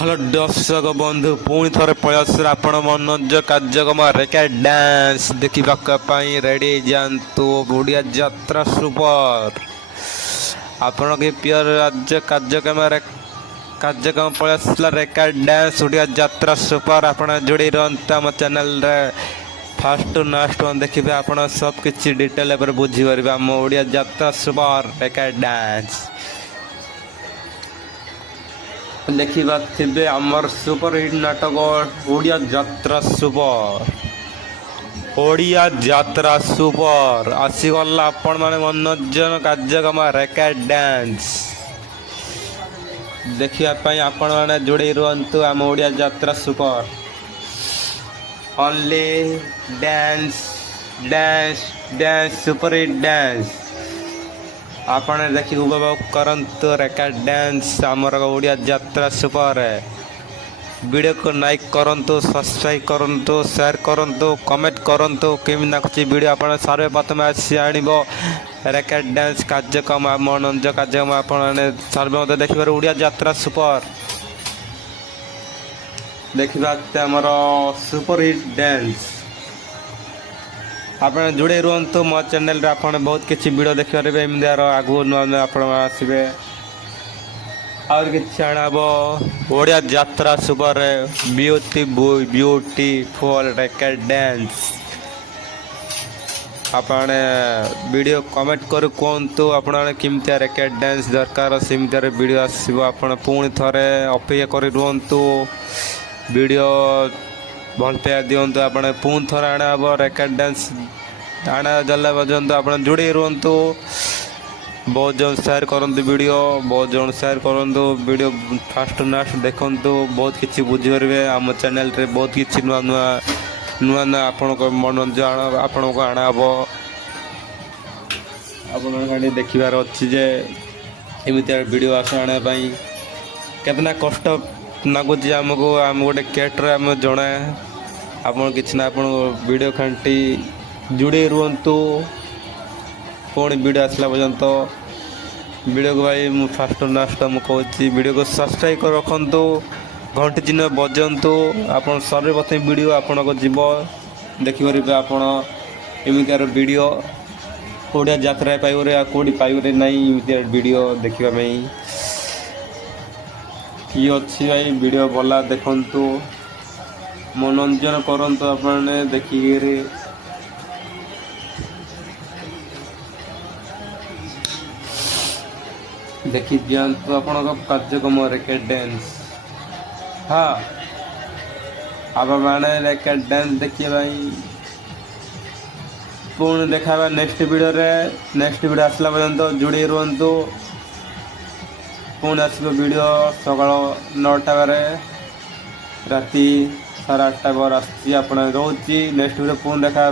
hello दर्शक बंधु पुणी थे पयास आपण मनोज कार्यक्रम रेका डांस देखा रेडी जातु ओडिया यात्रा सुपर आपण के प्रिय राज्य कार्यक्रम पयास रेका डांस ओडिया यात्रा सुपर आपण जोड़ी रहा आम चैनल फास्ट टू लास्ट देखिए आप सब किसी डिटेल बुझीपर आम ओडिया यात्रा सुपर रेका डांस देखा थे आमर सुपर हिट नाटक ओडिया यात्रा सुपर आसीगला आपण मैंने मनोरंजन कार्यक्रम रेका डांस देखापी आपण मैंने जोड़े रुहतु आम ओडिया यात्रा super only dance dance dance super hit dance आपण देखिए उपभोग करंतु रेका डांस आमर ओडिया यात्रा सुपर वीडियो को लाइक करंतु सब्सक्राइब करंतु शेयर करंतु कमेंट करंतु केमी नाकुची वीडियो आपण सर्वे प्रथम आसी आनिबो रेका डांस कार्यक्रम मनोरंजन कार्यक्रम आपण सर्वे मत देखिबार ओडिया यात्रा सुपर देखिबा आमर सुपर हिट डांस आप जोड़े रुहतु मो चैनल आप बहुत किसी वीडियो देखिए एमती आगू नुआ नुआ आप आसवे और कि आनब ओडिया यात्रा सुपर ब्यूटीफुल रेका डांस आप वीडियो कमेंट कर कहतु आपमती रेका डांस दरकार सेमती वीडियो आसो आप पुणी थे अपेक्षा कर रुहतु वीडियो भल पाया दिंतु आप पुणी थर आब रेका डांस आना जल्ला पर्यंत आप जोड़े रुहतु बहुत जन शेयर करंतु वीडियो बहुत जन शेयर करंतु वीडियो फास्ट लास्ट देखंतु बहुत किसी बुझीपारे आम चैनल रे बहुत किसी नुआ नुआ नुआ नुआ आपण मनोरंजन आपण को आना हम आप देखार अच्छी जे एमती वीडियो आस आने केतना कष्ट लगुच आमको आम गोटे कैटर आम जड़े आप कि आप वीडियो खांटी जुड़े रुहतु पुणी वीडियो आसला पर्यंत वीडियो को भाई मु फास्ट लास्ट मुझे वीडियो को सब्सक्राइब कर रखु घंटी चिन्ह बजातु आप सर्वप्रथम वीडियो आपण को जीव देखिपर आपण एमती वीडियो ओडिया यात्रा पाइबे कौटी पाइबे ना एमती वीडियो देखापी कि अच्छी भाई वीडियो भला देखंतु मनोरंजन करंतु आपने देखिए देखी दिंतु आप कार्यक्रम रेका डांस हाँ आप मैंने रेका डांस देखिए भाई पुणी देखा नेक्स्ट वीडियो आसला पर्यंत जोड़े रुहतु पुणी आसो वीडियो सकाल 9टा बारे राति 8:30 पर आसी रोचे नेक्स्ट वीडियो पुणी देखा